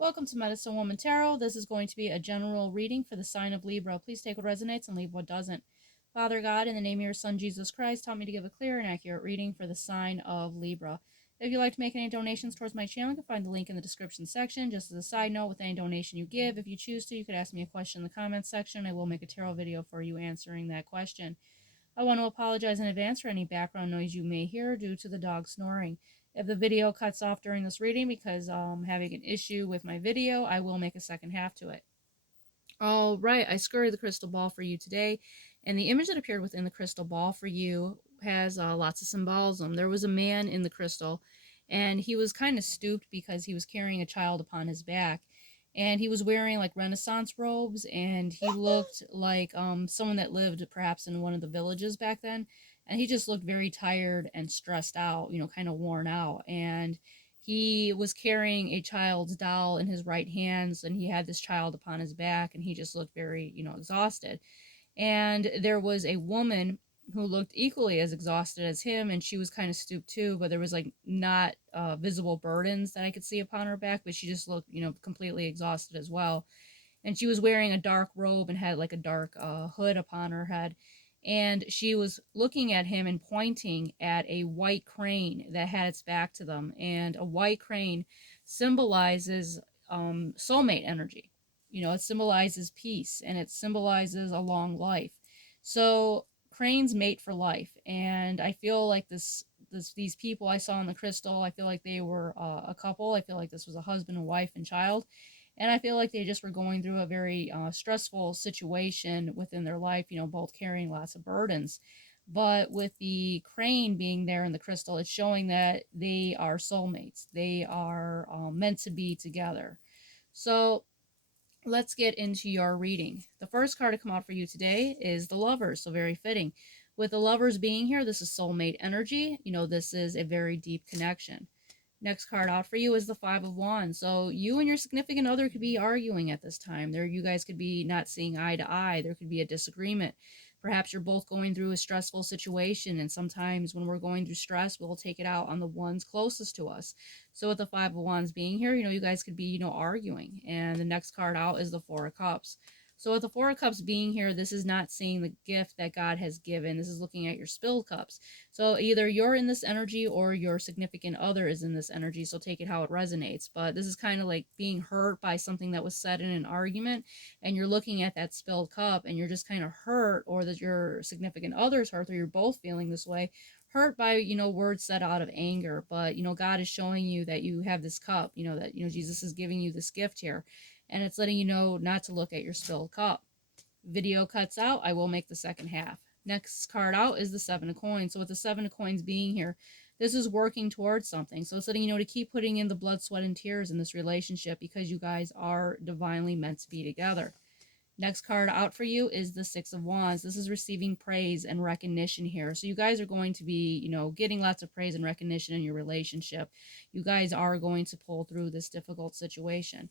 Welcome to Medicine Woman Tarot. This is going to be a general reading for the sign of Libra. Please take what resonates and leave what doesn't. Father God, in the name of your Son Jesus Christ, help me to give a clear and accurate reading for the sign of Libra. If you'd like to make any donations towards my channel, you can find the link in the description section. Just as a side note, with any donation you give, if you choose to, you could ask me a question in the comments section. I will make a tarot video for you answering that question. I want to apologize in advance for any background noise you may hear due to the dog snoring. If the video cuts off during this reading because I'm having an issue with my video, I will make a second half to it. All right, I scurried the crystal ball for you today, and the image that appeared within the crystal ball for you has lots of symbolism. There was a man in the crystal, and he was kind of stooped because he was carrying a child upon his back, and he was wearing like Renaissance robes, and he looked like someone that lived perhaps in one of the villages back then, and he just looked very tired and stressed out, kind of worn out, and he was carrying a child's doll in his right hands, and he had this child upon his back, and he just looked very, exhausted. And there was a woman who looked equally as exhausted as him, and she was kind of stooped too, but there was like not visible burdens that I could see upon her back, but she just looked, completely exhausted as well. And she was wearing a dark robe and had like a dark hood upon her head, and she was looking at him and pointing at a white crane that had its back to them. And a white crane symbolizes soulmate energy. It symbolizes peace, and it symbolizes a long life. So cranes mate for life, and I feel like these people I saw in the crystal, I feel like they were a couple. I feel like this was a husband and wife and child, and I feel like they just were going through a very stressful situation within their life, both carrying lots of burdens. But with the crane being there in the crystal, it's showing that they are soulmates. They are meant to be together. So let's get into your reading. The first card to come out for you today is the Lovers, so very fitting. With the Lovers being here, this is soulmate energy. This is a very deep connection. Next card out for you is the Five of Wands. So you and your significant other could be arguing at this time. You guys could be not seeing eye to eye. There could be a disagreement. Perhaps you're both going through a stressful situation, and sometimes when we're going through stress, we'll take it out on the ones closest to us. So with the Five of Wands being here, you guys could be, arguing. And the next card out is the Four of Cups. So with the Four of Cups being here, this is not seeing the gift that God has given. This is looking at your spilled cups. So either you're in this energy or your significant other is in this energy. So take it how it resonates. But this is kind of like being hurt by something that was said in an argument, and you're looking at that spilled cup and you're just kind of hurt, or that your significant other's hurt, or you're both feeling this way, hurt by, words said out of anger. But, God is showing you that you have this cup, that, Jesus is giving you this gift here, and it's letting you know not to look at your spilled cup. Video cuts out, I will make the second half. Next card out is the Seven of Coins. So with the Seven of Coins being here, this is working towards something. So it's letting you know to keep putting in the blood, sweat, and tears in this relationship, because you guys are divinely meant to be together. Next card out for you is the Six of Wands. This is receiving praise and recognition here. So you guys are going to be, getting lots of praise and recognition in your relationship. You guys are going to pull through this difficult situation.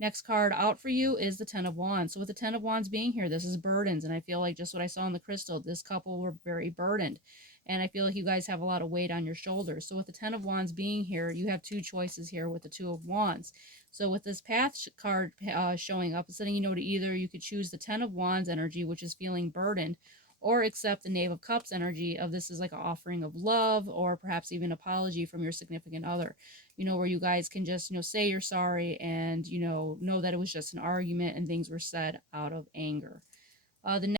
Next card out for you is the Ten of Wands. So with the Ten of Wands being here, this is burdens. And I feel like just what I saw in the crystal, this couple were very burdened. And I feel like you guys have a lot of weight on your shoulders. So with the Ten of Wands being here, you have two choices here with the Two of Wands. So with this path card showing up, it's letting you know to either you could choose the Ten of Wands energy, which is feeling burdened, or accept the Knave of Cups energy of this is like an offering of love, or perhaps even apology from your significant other, where you guys can just, say you're sorry, and, know that it was just an argument and things were said out of anger. The